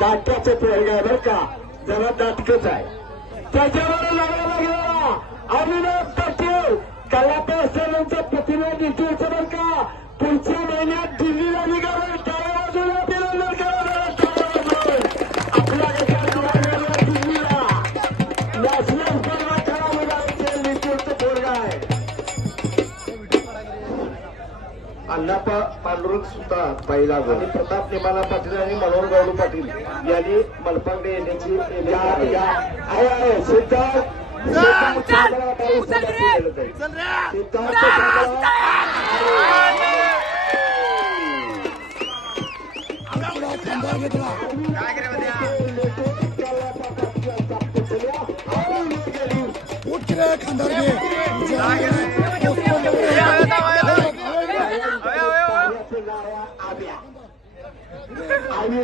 दाट्याचं पोरग आहे बरं का. जरा दाटकच आहे. त्याच्यावर लागला अण्णापा पांडुरंग सुद्धा पहिला आणि प्रताप निमाला पाटील आणि मनोहर गौडू पाटील यांनी मलपांडे येण्याची सिद्धार्थ. आब्या आणि